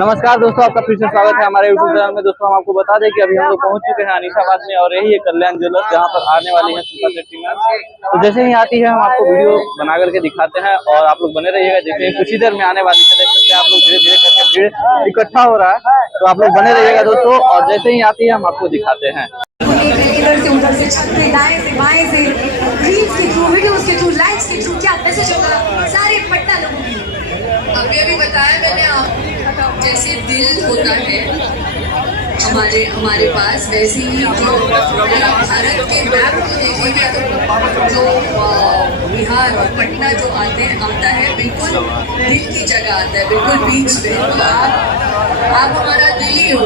नमस्कार दोस्तों, आपका फिर से स्वागत है हमारे यूट्यूब चैनल में। दोस्तों, हम आपको बता दें कि अभी हम लोग पहुंच चुके हैं अनीसाबाद में और यही है कल्याण ज्वेलर्स, जहां पर आने वाली है शिल्पा शेट्टी मैम। तो जैसे ही आती है हम आपको वीडियो बना करके दिखाते हैं और आप लोग बने रहिएगा। जैसे कुछ ही देर में आने वाली है, देख सकते हैं आप लोग धीरे धीरे करके भीड़ इकट्ठा हो रहा है, तो आप लोग बने रहिएगा दोस्तों। और जैसे ही आती है हम आपको दिखाते हैं। इधर से उधर से छत से दाएं से बाएं से रील्स के थ्रू, वीडियोस के थ्रू, लाइक्स के थ्रू क्या मैसेज होगा सारे पट्टा लोगों की। अभी बताया मैंने, आप जैसे दिल होता है हमारे पास, वैसे ही जो भारत के मैप को देखेंगे तो जो बिहार और पटना जो आता है बिल्कुल दिल की जगह आता है, बिल्कुल बीच पे। तो आप हमारा दिल ही हो।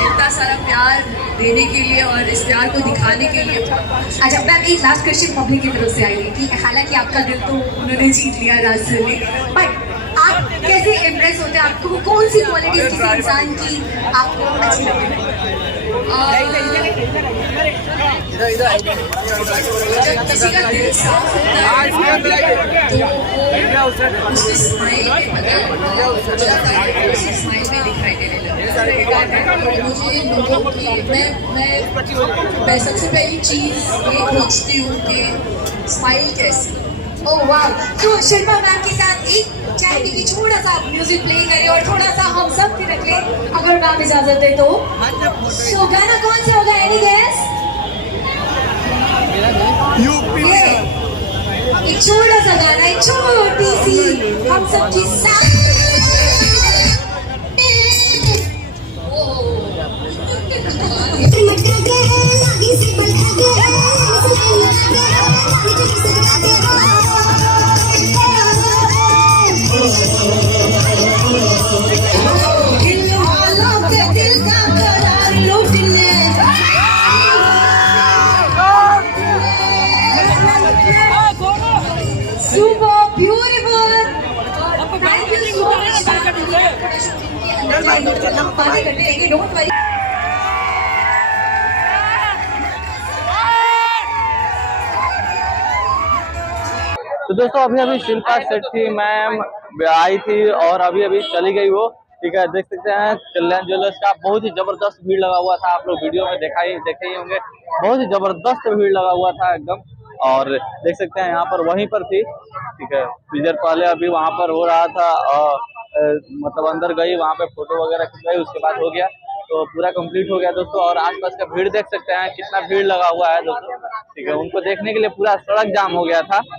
इतना सारा प्यार देने के लिए और इस प्यार को दिखाने के लिए। अच्छा मैम, एक लास्ट क्वेश्चन पब्लिक की तरफ से आई है कि हालांकि आपका दिल तो उन्होंने जीत लिया रास्ते में, बट आप कैसे इम्प्रेस होते हैं? आपको कौन सी क्वालिटी किसी इंसान की आपको अच्छी लगती है? जब किसी का दिल साफ होता है तो उसकी स्माइल में दिखाई देने लगता है। मुझे लोगों की मैं सबसे पहली चीज ये खोजती हूँ कि स्माइल कैसी। ओह वाह! तो शिल्पा मैम के साथ एक चाहेंगे कि थोड़ा सा म्यूजिक प्ले करें और थोड़ा सा हम सब भी रखें, अगर मैम इजाजत दे तो। गाना कौन सा होगा? Any guess? एक छोटा सा गाना, एक छोटी सी हम सबकी साथ। Super beautiful. Thank you so much. पानी करते रहेंगे, don't worry. तो दोस्तों, अभी शिल्पा शेट्टी मैम आई थी और अभी चली गई वो। ठीक है, देख सकते हैं कल्याण ज्वेलर्स का बहुत ही जबरदस्त भीड़ लगा हुआ था। आप लोग वीडियो में देखे ही होंगे, बहुत ही जबरदस्त भीड़ लगा हुआ था एकदम। और देख सकते हैं यहाँ पर वहीं पर थी। ठीक है, कुछ पहले अभी वहाँ पर हो रहा था मतलब अंदर गई, वहाँ पे फोटो वगैरह खिंचवाई, उसके बाद हो गया। तो पूरा कंप्लीट हो गया दोस्तों। और आसपास का भीड़ देख सकते हैं कितना भीड़ लगा हुआ है दोस्तों। ठीक है, उनको देखने के लिए पूरा सड़क जाम हो गया था।